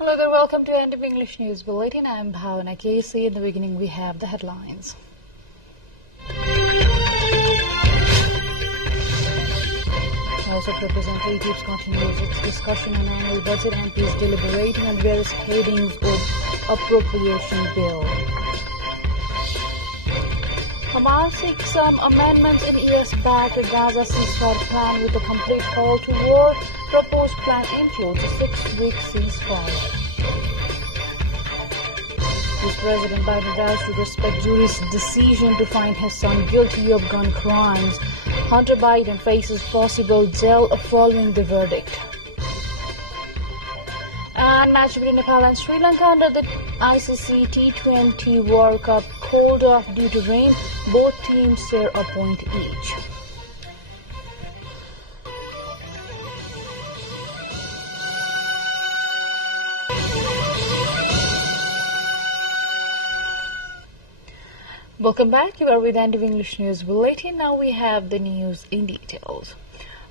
Hello there, welcome to End of English News Bulletin. I'm Bhavana Casey. In the beginning, we have the headlines. House of Representatives continues its discussion on annual budget and is deliberating on various headings of appropriation bill. Hamas seeks some amendments in US-backed Gaza ceasefire plan with a complete halt to war. Proposed plan includes a 6-week ceasefire. US President Biden vows to respect jury's decision to find his son guilty of gun crimes. Hunter Biden faces possible jail following the verdict. And match between Nepal and Sri Lanka under the ICC T20 World Cup called off due to rain. Both teams share a point each. Welcome back. You are with End of English News Bulletin. Now we have the news in details.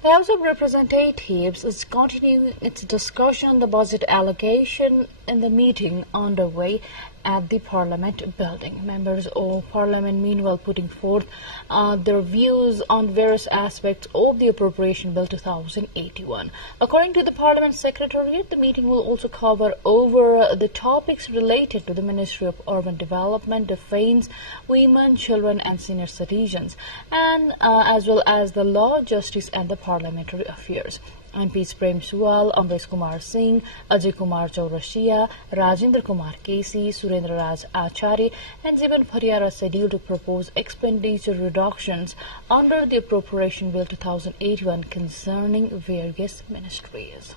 The House of Representatives is continuing its discussion on the budget allocation in the meeting underway at the Parliament building. Members of Parliament meanwhile putting forth their views on various aspects of the Appropriation Bill 2081. According to the Parliament Secretariat, the meeting will also cover over the topics related to the Ministry of Urban Development, Defence, Women, Children and Senior Citizens, and as well as the Law, Justice and the Parliamentary Affairs. MPs Prem Suwal, Ambesh Kumar Singh, Ajay Kumar Chaurasia, Rajendra Kumar Casey, Surendra Raj Acharya and Jivan Phariar are scheduled to propose expenditure reductions under the Appropriation Bill 2081 concerning various ministries.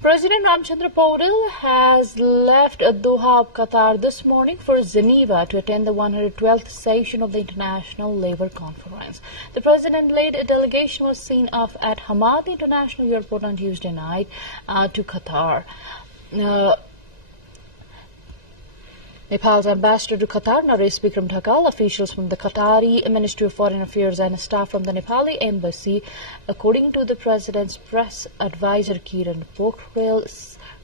President Ramchandra Paudel has left Doha of Qatar this morning for Geneva to attend the 112th session of the International Labour Conference. The president-led delegation was seen off at Hamad International Airport on Tuesday night to Qatar. Nepal's ambassador to Qatar, Naresh Bikram Thakal, officials from the Qatari Ministry of Foreign Affairs and staff from the Nepali embassy, according to the president's press advisor Kiran Pokhrel,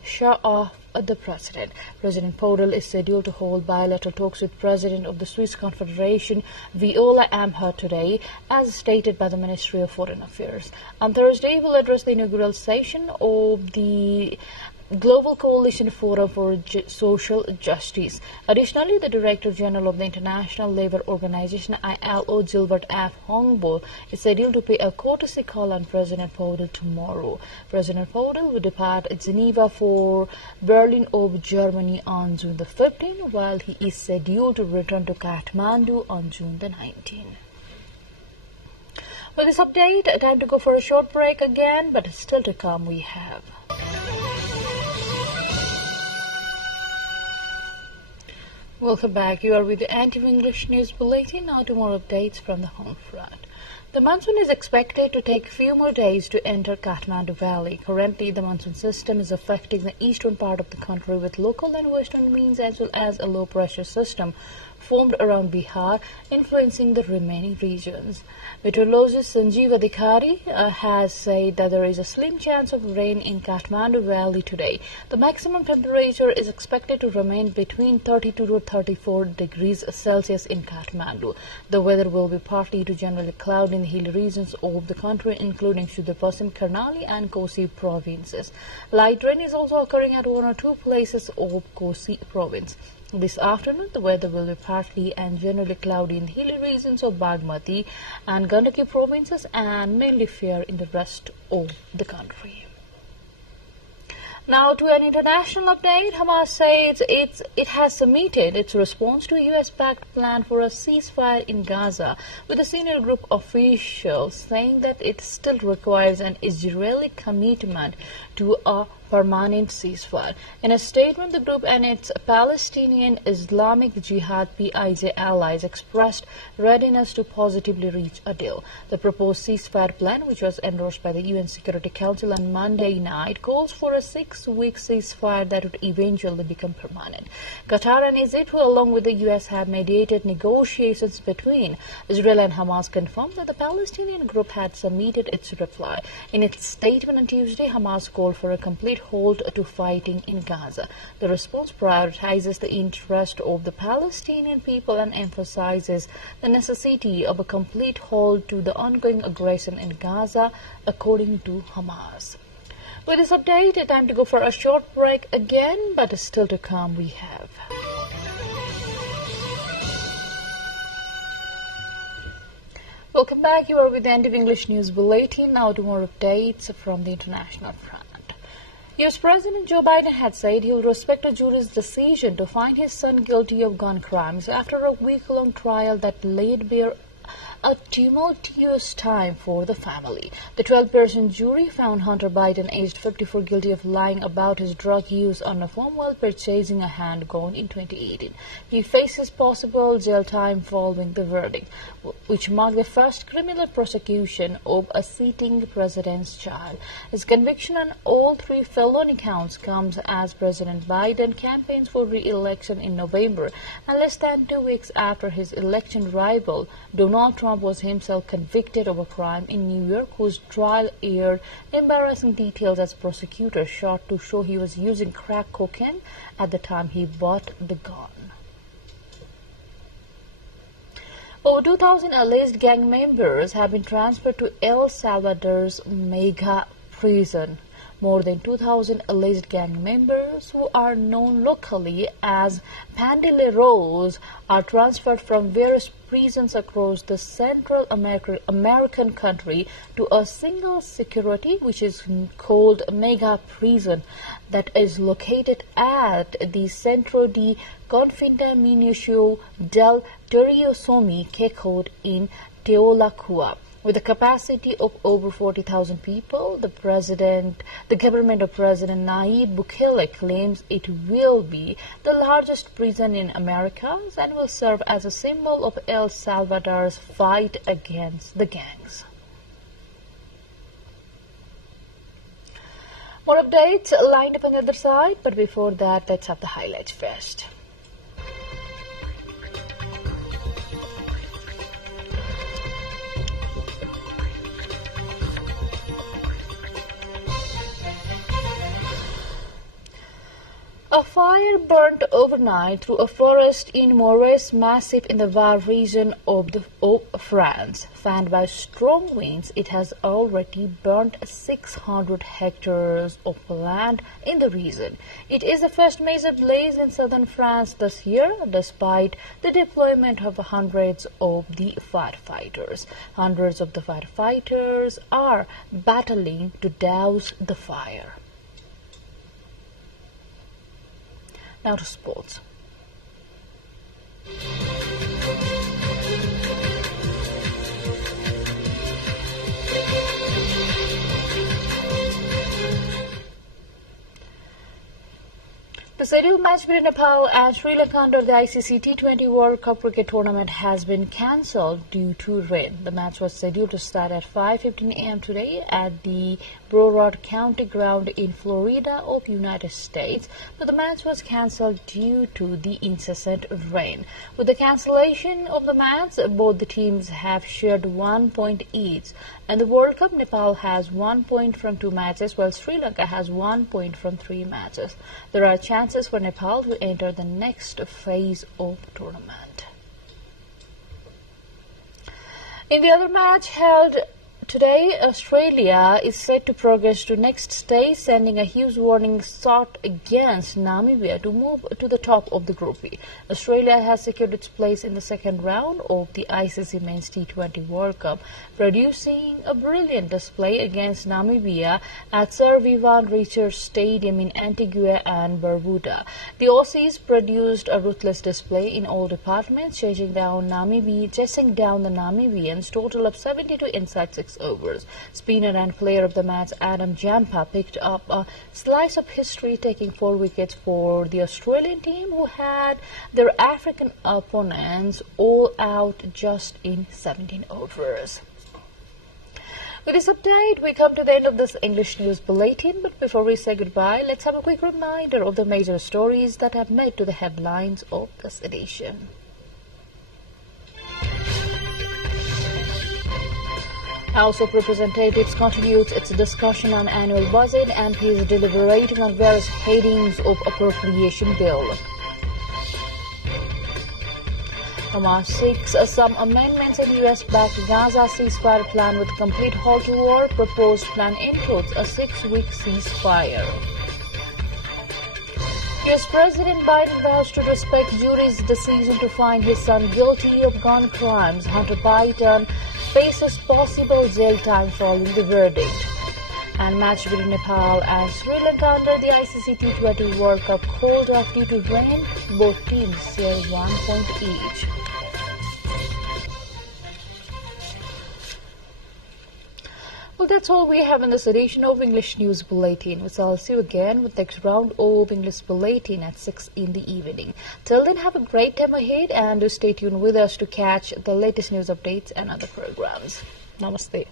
show off the president. President Paudel is scheduled to hold bilateral talks with President of the Swiss Confederation, Viola Amherd, today, as stated by the Ministry of Foreign Affairs. On Thursday, he will address the inaugural session of the Global Coalition Forum for Social Justice. Additionally, the Director General of the International Labour Organization, ILO, Gilbert F. Hongbo, is scheduled to pay a courtesy call on President Paudel tomorrow. President Paudel will depart Geneva for Berlin of Germany on June the 15th, while he is scheduled to return to Kathmandu on June the 19th. With this update, time to go for a short break again, but still to come we have. Welcome back. You are with the End of English News Bulletin. Now to more updates from the home front. The monsoon is expected to take a few more days to enter Kathmandu Valley. Currently, the monsoon system is affecting the eastern part of the country with local and western winds as well as a low-pressure system formed around Bihar, influencing the remaining regions. Meteorologist Sanjeev Adhikari has said that there is a slim chance of rain in Kathmandu Valley today. The maximum temperature is expected to remain between 32 to 34 degrees Celsius in Kathmandu. The weather will be partly to generally cloudy in the hilly regions of the country, including Sudar Pasim, Karnali and Kosi provinces. Light rain is also occurring at one or two places of Kosi province. This afternoon, the weather will be partly and generally cloudy in the hilly regions of Bagmati and Gandaki provinces and mainly fair in the rest of the country. Now to an international update, Hamas says it has submitted its response to a US-backed plan for a ceasefire in Gaza, with a senior group official saying that it still requires an Israeli commitment to a permanent ceasefire. In a statement, the group and its Palestinian Islamic Jihad PIJ allies expressed readiness to positively reach a deal. The proposed ceasefire plan, which was endorsed by the UN Security Council on Monday night, calls for a 6-week ceasefire that would eventually become permanent. Qatar and Egypt, who along with the US have mediated negotiations between Israel and Hamas, confirmed that the Palestinian group had submitted its reply. In its statement on Tuesday, Hamas called for a complete halt to fighting in Gaza. The response prioritizes the interest of the Palestinian people and emphasizes the necessity of a complete halt to the ongoing aggression in Gaza, according to Hamas. With this update, it's time to go for a short break again, but still to come we have. Welcome back. You are with the NTV English News Bulletin. Now to more updates from the international front. US President Joe Biden had said he will respect a jury's decision to find his son guilty of gun crimes after a week-long trial that laid bare a tumultuous time for the family. The 12-person jury found Hunter Biden, aged 54, guilty of lying about his drug use on a phone while purchasing a handgun in 2018. He faces possible jail time following the verdict, which marked the first criminal prosecution of a sitting president's child. His conviction on all 3 felony counts comes as President Biden campaigns for re-election in November, and less than 2 weeks after his election rival, Donald Trump, was himself convicted of a crime in New York, whose trial aired embarrassing details as prosecutors sought to show he was using crack cocaine at the time he bought the gun. Over 2,000 alleged gang members have been transferred to El Salvador's mega prison. More than 2,000 alleged gang members, who are known locally as pandilleros, are transferred from various prisons across the Central American country to a single security, which is called mega prison, that is located at the Centro de Confinamiento del Terriosomi Quecot in Teolacua. With a capacity of over 40,000 people, the government of President Nayib Bukele claims it will be the largest prison in Americas and will serve as a symbol of El Salvador's fight against the gangs. More updates lined up on the other side, but before that, let's have the highlights first. A fire burned overnight through a forest in Maurice Massif in the Var region of France. Fanned by strong winds, it has already burnt 600 hectares of land in the region. It is the first major blaze in southern France this year, despite the deployment of hundreds of the firefighters. Hundreds of the firefighters are battling to douse the fire. Now to sports. The scheduled match between Nepal and Sri Lanka under the ICC T20 World Cup cricket tournament has been cancelled due to rain. The match was scheduled to start at 5:15 a.m. today at the Broward County Ground in Florida of United States, but the match was cancelled due to the incessant rain. With the cancellation of the match, both the teams have shared 1 point each. In the World Cup, Nepal has 1 point from 2 matches, while Sri Lanka has 1 point from 3 matches. There are chances for Nepal to enter the next phase of the tournament. In the other match held today, Australia is set to progress to next stage, sending a huge warning shot against Namibia to move to the top of the Group B. Australia has secured its place in the second round of the ICC Men's T20 World Cup, producing a brilliant display against Namibia at Sir Vivian Richards Stadium in Antigua and Barbuda. The Aussies produced a ruthless display in all departments, chasing down the Namibians total of 72 inside 6 overs. Spinner and player of the match Adam Jampa picked up a slice of history, taking 4 wickets for the Australian team, who had their African opponents all out just in 17 overs. With this update, we come to the end of this English News Bulletin, but before we say goodbye, let's have a quick reminder of the major stories that have made to the headlines of this edition. House of Representatives continues its discussion on annual budget and is deliberating on various headings of appropriation bill. On March 6, some amendments in U.S.-backed Gaza ceasefire plan with complete halt to war. Proposed plan includes a 6-week ceasefire. U.S. President Biden vows to respect jury's decision to find his son guilty of gun crimes. Hunter Biden faces possible jail time following the verdict. And match between Nepal and Sri Lanka under the ICC T20 World Cup called off due to rain. Both teams share 1 point each. Well, that's all we have in this edition of English News Bulletin. So I'll see you again with the next round of English Bulletin at 6 in the evening. Till then, have a great time ahead and do stay tuned with us to catch the latest news updates and other programs. Namaste.